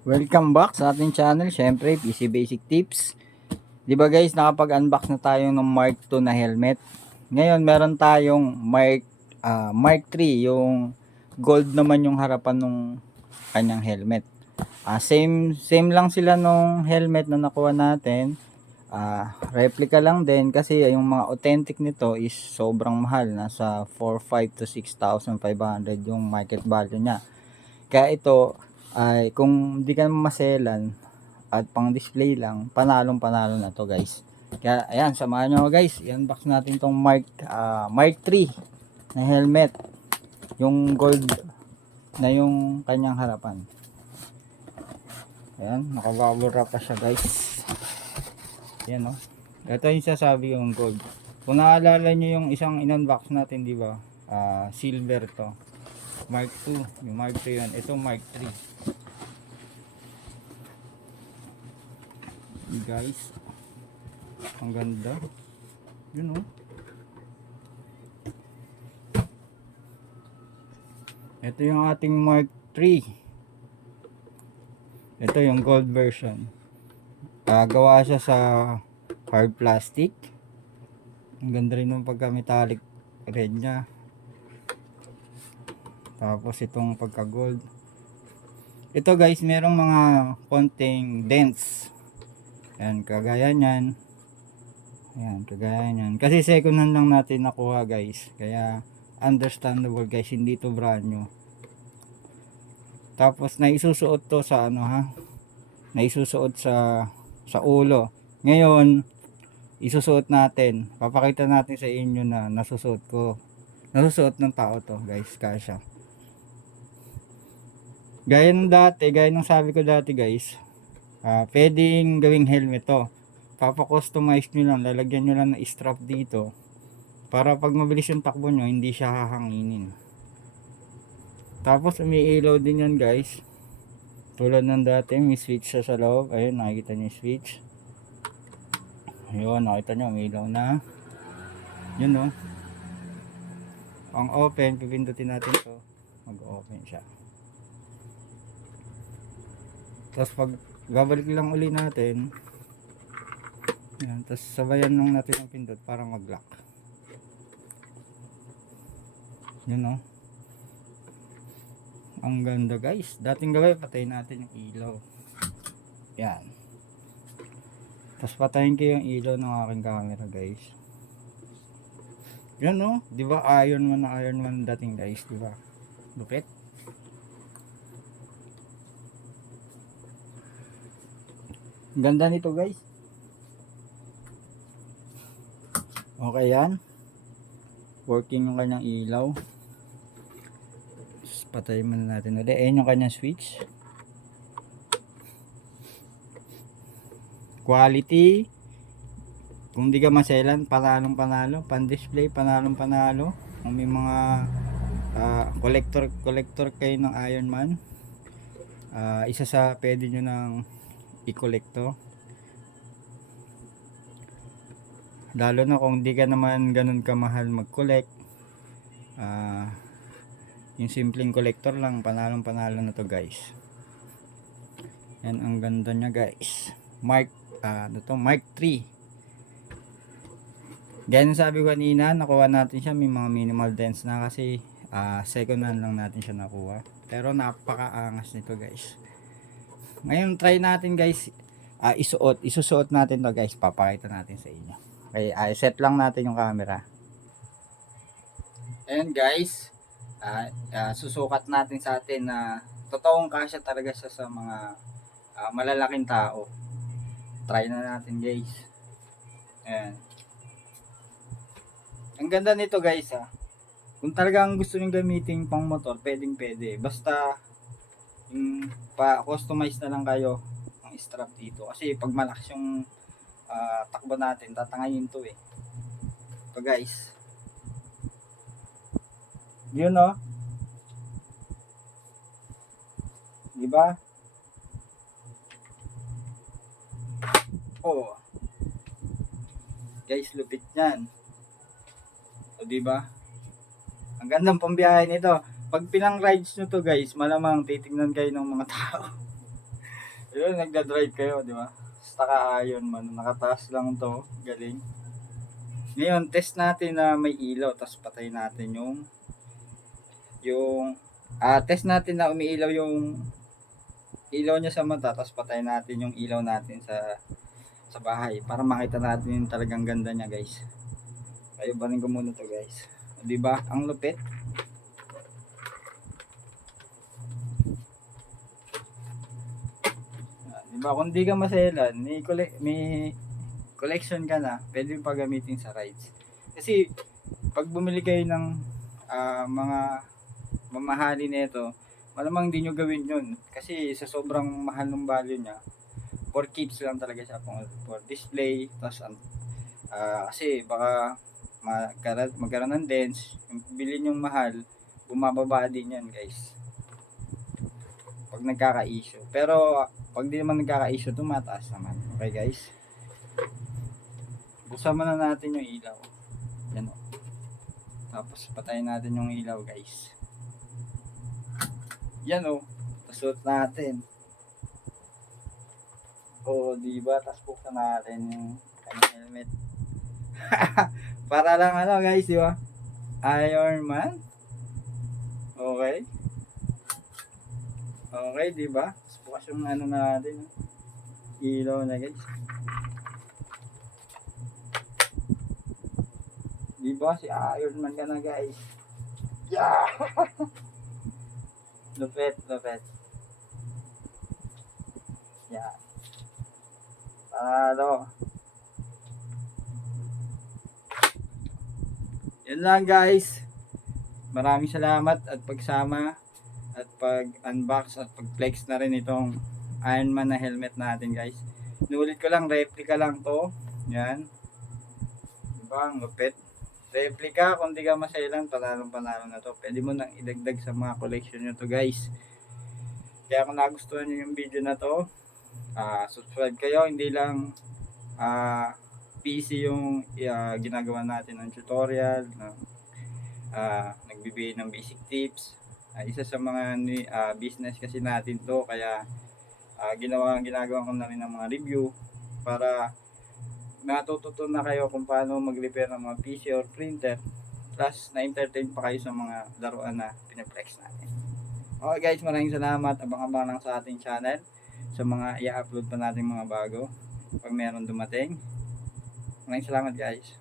Welcome back sa ating channel, syempre PC Basic Tips. 'Di ba guys, nakapag-unbox na tayo ng Mark II na helmet. Ngayon meron tayong Mark III, yung gold naman yung harapan ng kanyang helmet. Same lang sila nung helmet na nakuha natin. Replica lang din kasi yung mga authentic nito is sobrang mahal, nasa 4,500 to 6,500 yung market value niya. Kaya ito ay kung di ka maselan at pang display lang, panalong panalo na to guys. Kaya ayan, samahan nyo guys, i-unbox natin tong Mark III na helmet, yung gold na yung kanyang harapan. Ayan, nakabubble wrap pa siya guys. Ayan o, ito yung sasabi yung gold. Kung naalala nyo yung isang in-unbox natin, di ba, silver to, Mark II, yung Mark II yun, ito Mark III guys. Ang ganda. Yun oh. Ito yung ating Mark III. Ito yung gold version. Gawa siya sa hard plastic. Ang ganda rin ng pagka-metallic red niya. Tapos itong pagka-gold. Ito guys, merong mga konting dents. Ayan, kagaya niyan. Ayan, kagaya niyan. Kasi second hand lang natin nakuha guys. Kaya understandable guys, hindi to brand new. Tapos naisusuot to sa ano ha, naisusuot sa ulo. Ngayon isusuot natin, papakita natin sa inyo na nasusuot ko, nasusuot ng tao to guys, kasya. Gaya ng dati, gaya ng sabi ko dati guys, pwedeng gawing helmet to. Papa-customize nyo lang, lalagyan nyo lang ng strap dito para pag mabilis yung takbo nyo, hindi siya hahanginin. Tapos umiilaw din yan guys, tulad ng dati, may switch siya sa loob. Ayun, nakikita nyo yung switch. Ayun, nakita nyo, umiilaw na. Yun no, ang open, pipindutin natin to, mag-open siya. Tapos pag babalik lang uli natin, yan, tapos sabayan lang natin ang pindot para mag-lock. Yun no, ang ganda guys. Dating gawin, patayin natin yung ilaw. Yan, tapos patayin ko yung ilaw ng aking camera guys. Yan no, di ba iron man dating guys, di ba? Lupit. Ganda nito guys. Okay yan, working yung kanyang ilaw. Patayin muna natin ulit. Ayan yung kanyang switch. Quality, kung di ka maselan, panalong panalo. Pan display, panalong panalo. Kung may mga collector kayo ng Iron Man, isa sa pwede nyo nang i-collecto. Lalo na kung di ka naman ganun kamahal mag-collect, yung simpleng collector lang, panalong panalo na to guys. Yan, ang ganda nya guys. Mark III. Ganyan sabi ko kanina, nakuha natin siya, may mga minimal dents na kasi second hand lang natin siya nakuha. Pero napakaangas nito guys. Ngayon try natin guys, isusuot natin to guys, papakita natin sa inyo. Okay, set lang natin yung camera. Ayan guys, susukat natin sa atin na totoong kasya talaga siya sa mga malalaking tao. Try na natin guys. Ayan. Ang ganda nito guys kung talagang gusto nyo gamitin pang motor, pwedeng pwede. Basta pa-customize na lang kayo ng strap dito. Kasi pag malakas yung takbo natin, tatangayin to eh. Ito guys. Yun no? Diba? Oh. Guys, lupit yan. O diba? Ang gandang pambiyahe nito. Pag pinang rides nyo to guys, malamang titignan kayo ng mga tao. Ayun, nagda-drive kayo, di ba? Naka-iron man, nakataas lang to, galing. Ngayon, test natin na may ilaw, tapos patay natin yung test natin na umiilaw yung ilaw niya sa mata, tapos patay natin yung ilaw natin sa bahay para makita natin yung talagang ganda niya, guys. Kayo ba rin ko muna to, guys. Di ba? Ang lupit. Di ba? Kung di ka maselan, may collection ka na, pwede yung pagamitin sa rides. Kasi pag bumili kayo ng mga mamahali nito, malamang hindi nyo gawin yun. Kasi sa sobrang mahal ng value niya, for keeps lang talaga siya, for display. Tapos kasi baka magkaroon ng dents, yung bilhin yung mahal, bumababa din yan, guys, pag nagkaka-issue. Pero pag di naman nagkaka-issue, tumataas naman. Okay, guys, buksan muna natin yung ilaw. Yan o. Tapos patayin natin yung ilaw, guys. Yan o. Tapos natin. O, diba? Tapos buksan natin yung kanyang helmet. Para lang ano, guys, diba? Iron Man. Okay. Okay, diba? Tapos bukas yung ano natin. Ilaw na, guys. Diba? Si Iron Man ka na, guys. Yeah! Lupet, lupet. Yeah. Panalo. Yan lang, guys. Maraming salamat at pagsama at pag-unbox at pag-flex na rin itong Iron Man na helmet natin, guys. Inulit ko lang, replica lang to. Yan. Diba? Ang lupit. Replica, kung di ka masailan, panalo na to. Pwede mo nang idagdag sa mga collection nyo to, guys. Kaya kung nagustuhan nyo yung video na to, subscribe kayo. Hindi lang PC yung ginagawa natin ng tutorial, nagbibigay ng basic tips. Isa sa mga business kasi natin to, kaya ginagawa ko na rin ng mga review para natututo na kayo kung paano mag-repair ng mga PC or printer, plus na-entertain pa kayo sa mga laruan na pinaplex natin. Okay, guys, maraming salamat. Abang-abang lang sa ating channel sa mga i-upload pa natin mga bago pag meron dumating. Maraming salamat, guys.